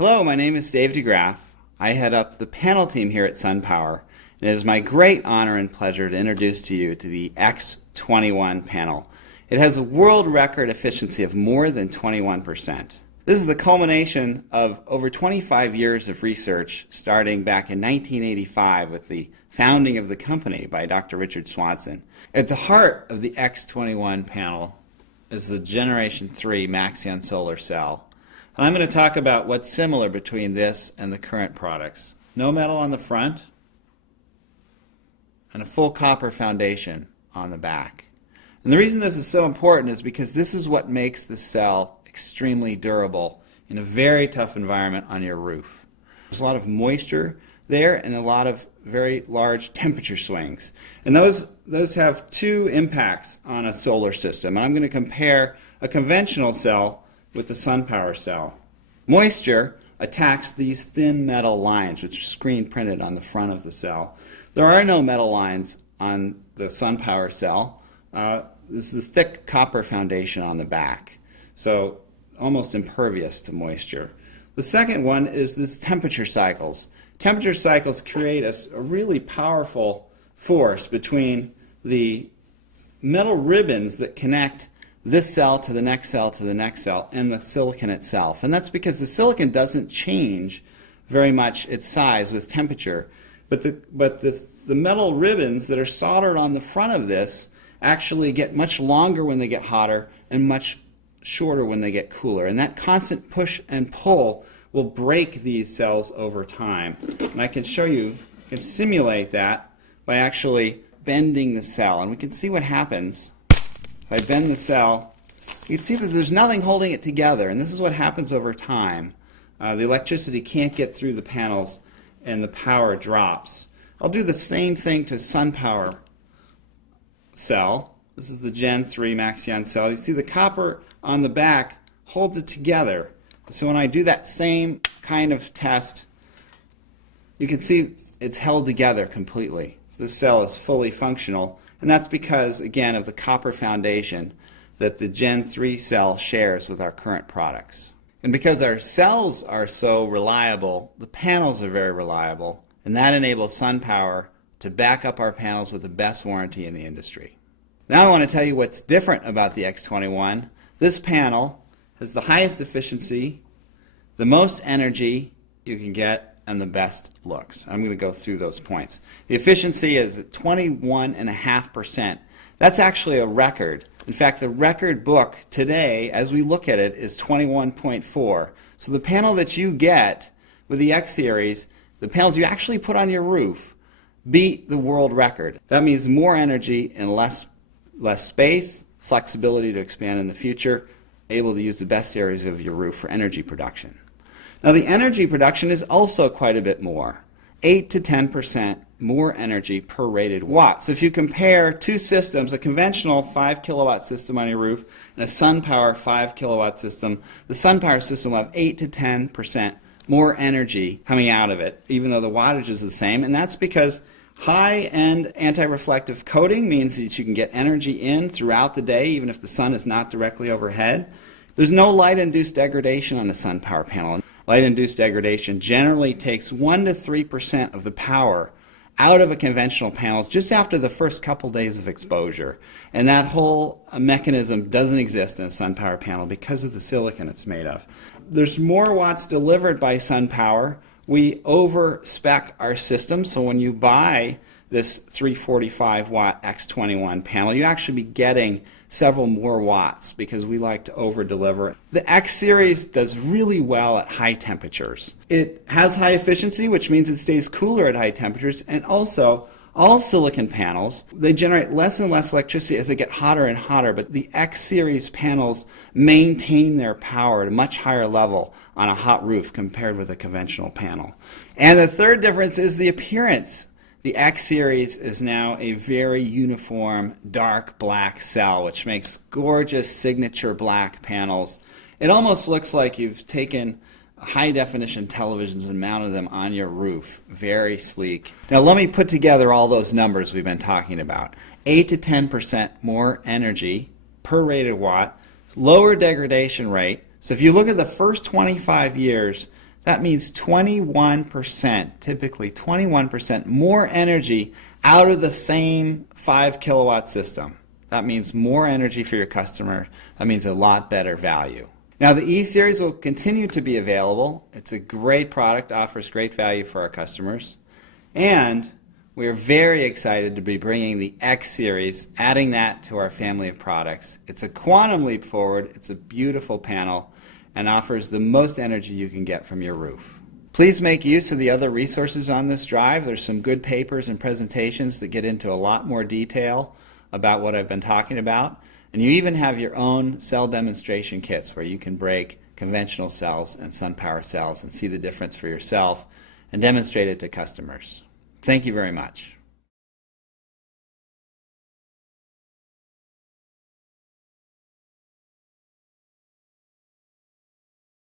Hello, my name is Dave DeGraff. I head up the panel team here at SunPower, and it is my great honor and pleasure to introduce to you to the X21 panel. It has a world record efficiency of more than 21%. This is the culmination of over 25 years of research starting back in 1985 with the founding of the company by Dr. Richard Swanson. At the heart of the X21 panel is the Generation 3 Maxeon solar cell. And I'm going to talk about what's similar between this and the current products. No metal on the front and a full copper foundation on the back. And the reason this is so important is because this is what makes the cell extremely durable in a very tough environment on your roof. There's a lot of moisture there and a lot of very large temperature swings. And those have two impacts on a solar system. And I'm going to compare a conventional cell with the SunPower cell. Moisture attacks these thin metal lines, which are screen printed on the front of the cell. There are no metal lines on the SunPower cell. This is a thick copper foundation on the back, so almost impervious to moisture. The second one is this temperature cycles. Temperature cycles create a really powerful force between the metal ribbons that connect this cell to the next cell to the next cell and the silicon itself. And that's because the silicon doesn't change very much its size with temperature. But the metal ribbons that are soldered on the front of this actually get much longer when they get hotter and much shorter when they get cooler. And that constant push and pull will break these cells over time. And I can show you, I can simulate that by actually bending the cell. And we can see what happens. If I bend the cell, you can see that there's nothing holding it together, and this is what happens over time. The electricity can't get through the panels, and the power drops. I'll do the same thing to SunPower cell. This is the Gen 3 Maxeon cell. You see the copper on the back holds it together. So when I do that same kind of test, you can see it's held together completely. This cell is fully functional. And that's because, again, of the copper foundation that the Gen 3 cell shares with our current products. And because our cells are so reliable, the panels are very reliable, and that enables SunPower to back up our panels with the best warranty in the industry. Now I want to tell you what's different about the X21. This panel has the highest efficiency, the most energy you can get, and the best looks. I'm going to go through those points. The efficiency is at 21.5%. That's actually a record. In fact, the record book today, as we look at it, is 21.4. So the panel that you get with the X Series, the panels you actually put on your roof, beat the world record. That means more energy and less space, flexibility to expand in the future, able to use the best areas of your roof for energy production. Now the energy production is also quite a bit more, 8 to 10% more energy per rated watt. So if you compare two systems, a conventional 5 kilowatt system on your roof and a SunPower 5 kilowatt system, the SunPower system will have 8 to 10% more energy coming out of it, even though the wattage is the same. And that's because high-end anti-reflective coating means that you can get energy in throughout the day, even if the sun is not directly overhead. There's no light-induced degradation on a SunPower panel. Light-induced degradation generally takes 1 to 3% of the power out of a conventional panel just after the first couple days of exposure. And that whole mechanism doesn't exist in a SunPower panel because of the silicon it's made of. There's more watts delivered by SunPower. We over-spec our system, so when you buy this 345 watt X21 panel, you actually be getting several more watts because we like to over-deliver. The X Series does really well at high temperatures. It has high efficiency, which means it stays cooler at high temperatures, and also all silicon panels, they generate less and less electricity as they get hotter and hotter, but the X Series panels maintain their power at a much higher level on a hot roof compared with a conventional panel. And the third difference is the appearance. The X Series is now a very uniform dark black cell, which makes gorgeous signature black panels. It almost looks like you've taken high definition televisions and mounted them on your roof. Very sleek. Now let me put together all those numbers we've been talking about. 8 to 10% more energy per rated watt, lower degradation rate. So if you look at the first 25 years, That means 21%, typically 21% more energy out of the same 5 kilowatt system. That means more energy for your customer. That means a lot better value. Now the E-Series will continue to be available. It's a great product, offers great value for our customers. And we are very excited to be bringing the X-Series, adding that to our family of products. It's a quantum leap forward. It's a beautiful panel and offers the most energy you can get from your roof. Please make use of the other resources on this drive. There's some good papers and presentations that get into a lot more detail about what I've been talking about. And you even have your own cell demonstration kits where you can break conventional cells and SunPower cells and see the difference for yourself and demonstrate it to customers. Thank you very much.